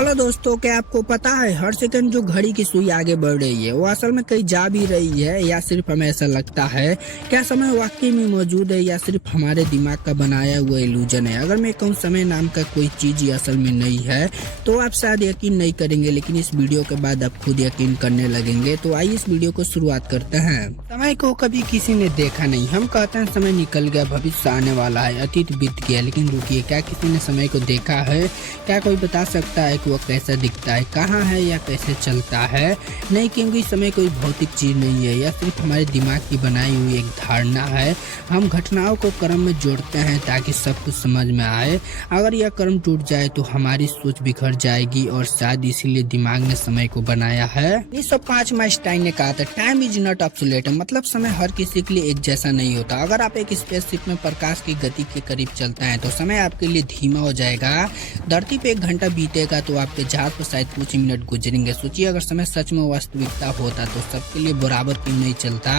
Hello दोस्तों, क्या आपको पता है हर सेकंड जो घड़ी की सुई आगे बढ़ रही है वो असल में कहीं जा भी रही है या सिर्फ हमें ऐसा लगता है? क्या समय वाकई में मौजूद है या सिर्फ हमारे दिमाग का बनाया हुआ इल्यूजन है? अगर मैं कहूँ समय नाम का कोई चीज ही असल में नहीं है तो आप शायद यकीन नहीं करेंगे, लेकिन इस वीडियो के बाद आप खुद यकीन करने लगेंगे। तो आइए इस वीडियो को शुरुआत करते हैं। समय को कभी किसी ने देखा नहीं। हम कहते हैं समय निकल गया, भविष्य आने वाला है, अतीत बीत गया, लेकिन रुकिए, क्या किसी ने समय को देखा है? क्या कोई बता सकता है कि वो कैसा दिखता है, कहाँ है या कैसे चलता है? नहीं, क्योंकि समय कोई भौतिक चीज नहीं है, यह सिर्फ हमारे दिमाग की बनाई हुई एक धारणा है। हम घटनाओं को क्रम में जोड़ते हैं ताकि सब कुछ समझ में आए। अगर यह क्रम टूट जाए तो हमारी सोच बिखर जाएगी और शायद इसीलिए दिमाग ने समय को बनाया है। 1905 में आइंस्टाइन ने कहा था, टाइम इज नॉट ऑब्सोलेट, मतलब समय हर किसी के लिए एक जैसा नहीं होता। अगर आप एक स्पेसशिप में प्रकाश की गति के करीब चलते हैं तो समय आपके लिए धीमा हो जाएगा। धरती पे 1 घंटा बीतेगा तो आपके जहाज पर शायद कुछ ही मिनट गुजरेंगे। सोचिए, अगर समय सच में वास्तविकता होता तो सबके लिए बराबर क्यों नहीं चलता?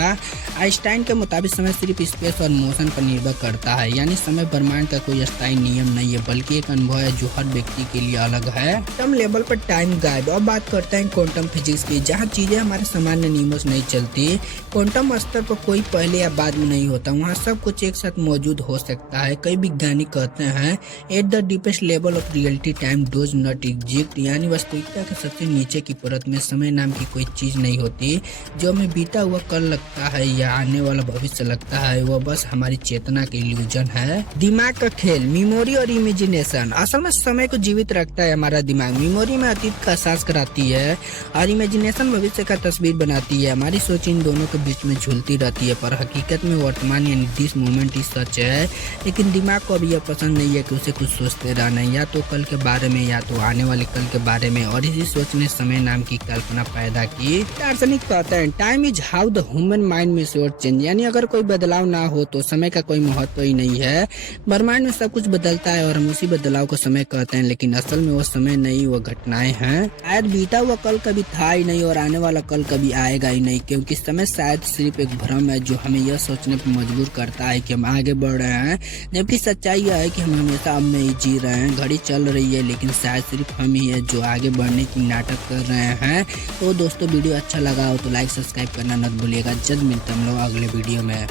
आइंस्टाइन के मुताबिक समय सिर्फ स्पेस और मोशन पर निर्भर करता है, यानी समय ब्रह्मांड का कोई स्थायी नियम नहीं है, बल्कि एक अनुभव है जो हर व्यक्ति के लिए अलग है। क्वांटम लेवल पर टाइम गायब। अब बात करते हैं क्वांटम फिजिक्स की, जहाँ चीजें हमारे सामान्य नियमों से नहीं चलती। क्वांटम स्तर पर कोई पहले या बाद में नहीं होता, वहाँ सब कुछ एक साथ मौजूद हो सकता है। कई वैज्ञानिक कहते हैं, at the deepest level of reality time dose not exist, यानी वास्तविकता के सबसे नीचे की परत में समय नाम की कोई चीज नहीं होती। जो हमें बीता हुआ कल लगता है या आने वाला भविष्य लगता है, वो बस हमारी चेतना के इल्यूजन है। दिमाग का खेल, मेमोरी और इमेजिनेशन। असल में समय को जीवित रखता है हमारा दिमाग। मेमोरी में अतीत का एहसास कराती है और इमेजिनेशन भविष्य का तस्वीर बनाती है। हमारी सोच इन दोनों के बीच में झूलती रहती है, पर हकीकत में वर्तमान यानी दिस मोमेंट ही सच है। लेकिन दिमाग को अब यह पसंद नहीं है कि उसे कुछ सोचते रहना, या तो कल के बारे में या तो आने वाले कल के बारे में, और इसी सोच ने समय नाम की कल्पना पैदा की। दार्शनिक कहते हैं, time is how the human mind में चेंज, यानी अगर कोई बदलाव ना हो तो समय का कोई महत्व ही नहीं है। ब्रह्मांड में सब कुछ बदलता है और हम उसी बदलाव को समय कहते हैं, लेकिन असल में वो समय नहीं, वो घटनाएं हैं। शायद बीता हुआ कल कभी था ही नहीं और आने वाला कल कभी आएगा ही नहीं, क्योंकि समय शायद सिर्फ एक भ्रम है जो हमें यह सोचने पर मजबूर करता है कि हम आगे बढ़ रहे हैं, जबकि सच्चाई यह है कि हम हमेशा अब में ही जी रहे हैं। घड़ी चल रही है लेकिन शायद सिर्फ हम ही है जो आगे बढ़ने की नाटक कर रहे हैं। तो दोस्तों, वीडियो अच्छा लगा हो तो लाइक सब्सक्राइब करना मत भूलिएगा। जल्द मिलते हैं हम लोग अगले वीडियो में।